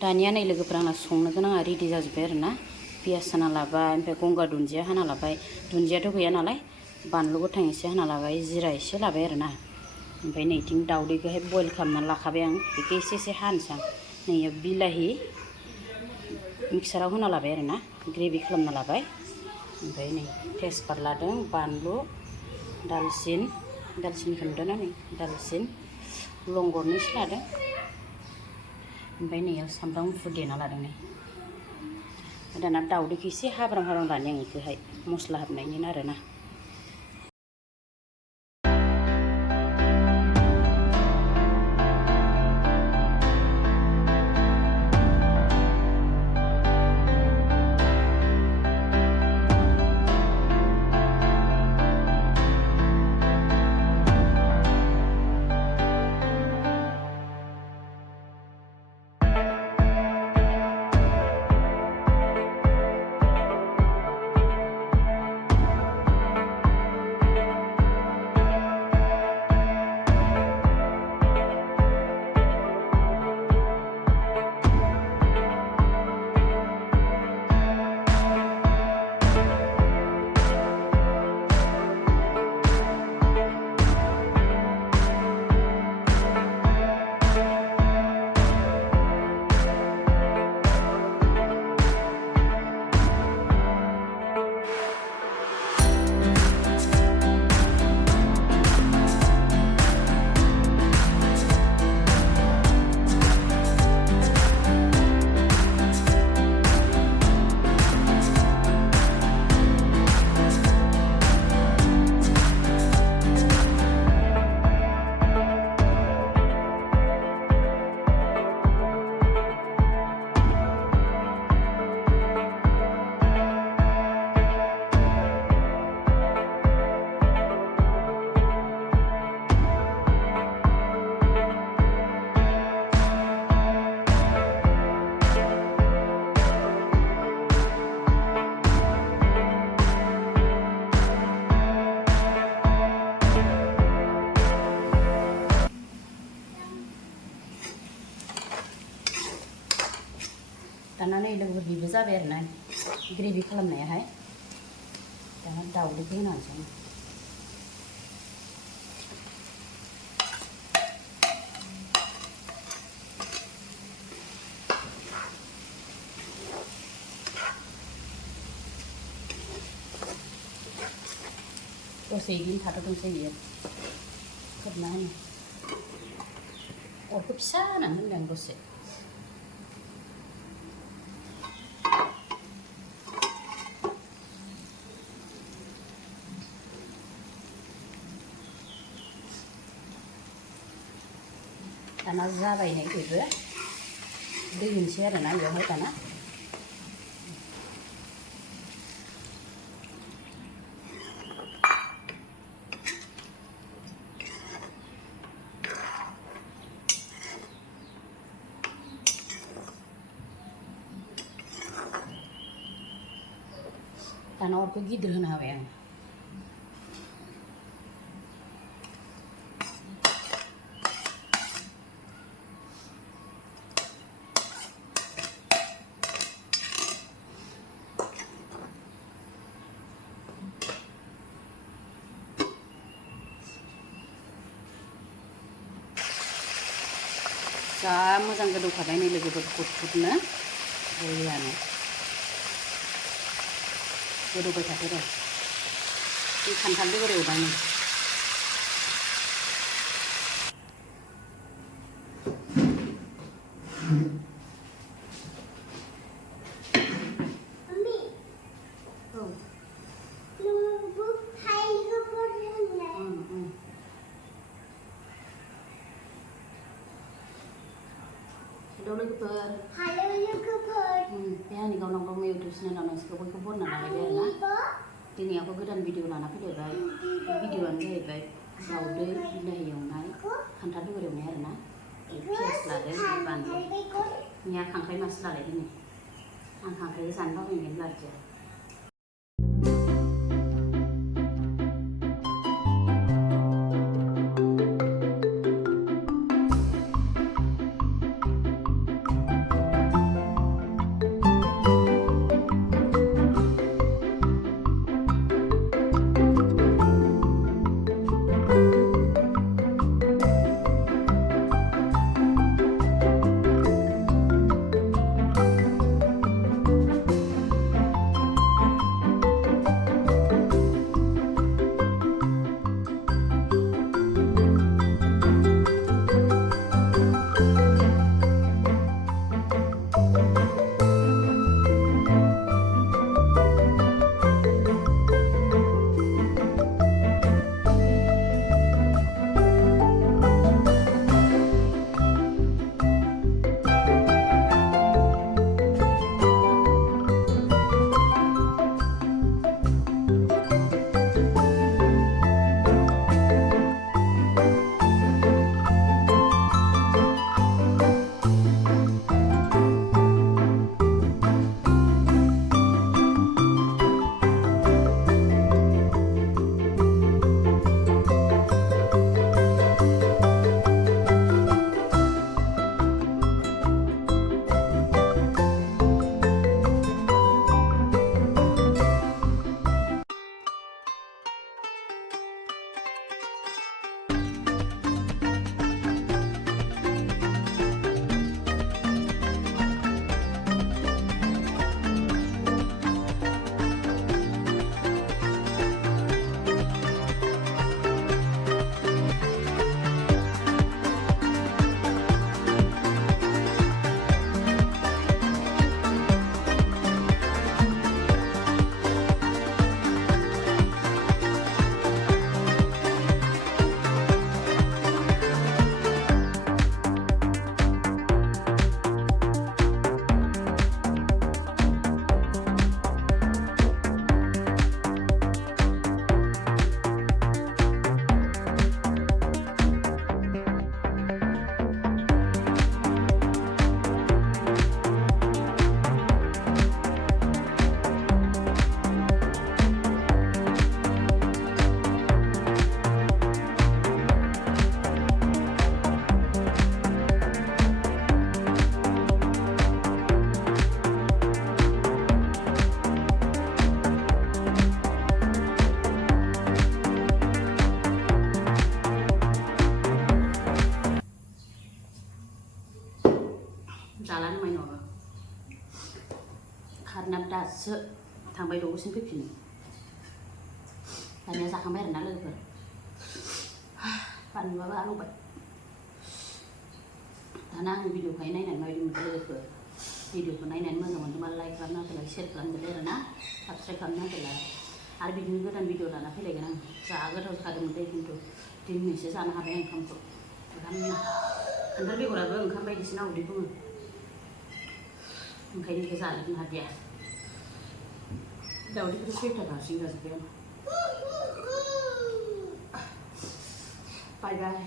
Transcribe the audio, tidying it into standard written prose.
दानिया नै लोगोफोरा आंना संनो गोनाङा रेडि जाजोब्बाय आरोना पियास हाना लाबाय ओमफ्राय गंगार दुन्दिया हाना लाबाय दुन्दियाथ' गैया नालाय बानलु गोथां एसे हाना लाबाय जिरा एसे लाबाय आरोना ओमफ्राय नैथिं दाउदैखौहाय बयल खालामना लाखाबाय आं बेखौ एसे हानोसै आं नैयाव बिलाहि मिक्साराव होना लाबाय आरोना ग्रेभि खालामना लाबाय ओमफ्राय नै तेजपात लादों बानलु दालसिनिखौ नुदोंना नै दालसिन लं गरनैसो लादों ओमफ्राय नैयाव सामब्राम गुफुर देना लादों नै दाना दाउदैखौ एसे हाब्रां लानि आं बेखौहाय मस्ला हाबनायनि आरोना दाना नै लोगोफोर बेबो जाबाय आरोना ग्रेभि खालामनायाहाय दाना दाउदैखौ होनांसै दसे बिदिनो थाथ'थोंसै बियो खोबना होनो अरखौ फिसा होनानै होनदों आं दसे दाना जाबाय नै बेबो दै होनोसै आरोना बेवहाय दाना अरखौ गिदिर होनो हाबाय आं जा मोजां गोदौखाबाय नै लोगोफोर गुद-गुदनो बरियानो गोदौबाय थाथो र' बे खान्थाल बेगर एवबाय नै Halo लोगोफोर बे आंनि गावलां ब्रह्म इउटुब चेनेलाव नोंसोरखौ बयखौ बरना लागायबाय आरोना दिनै आंबो गोदान भिडिअ लाना फैलायबाय बे भिडिअआनो जाहैबाय दाउदै बिलाहि एवनाय खान्थाल बेगर एवनाय आरोना पियास लादों बानलु मैया खांख्राइ मासे लालायदों नै आं खांख्राइखौ जानो बाबायनाय लादिया नङाबा खारनाबो दासो थांबाय द'सिम फैफिनो दानिया जाखांबाय आरोना लोगोफोर बानलुआबो आलौबाय दाना आं भिडिअखौहाय नायनानै माबायदि मोनदों लोगोफोर भिडिअखौ नायनानै मोजां मोनदोंबा लाइक खालामना होलाय शेयार खालामदोलाय आरोना साबस्क्राइब खालामना होलाय आरो बिदिनो गोदान भिडिअ लाना फैलायगोन आं जा गोथाव जादोंमोन दे खिन्थु दिनैसो जानो हाबाय आं ओंखामखौ खान्थाल बेगराबो ओंखाम बायदिसिना उदै बुङो ओंखायनो बेखौ जाजोबनो हादिया दाउदैखौथ' सयथा हारसिं जाजोब्बाय आं बाय बाय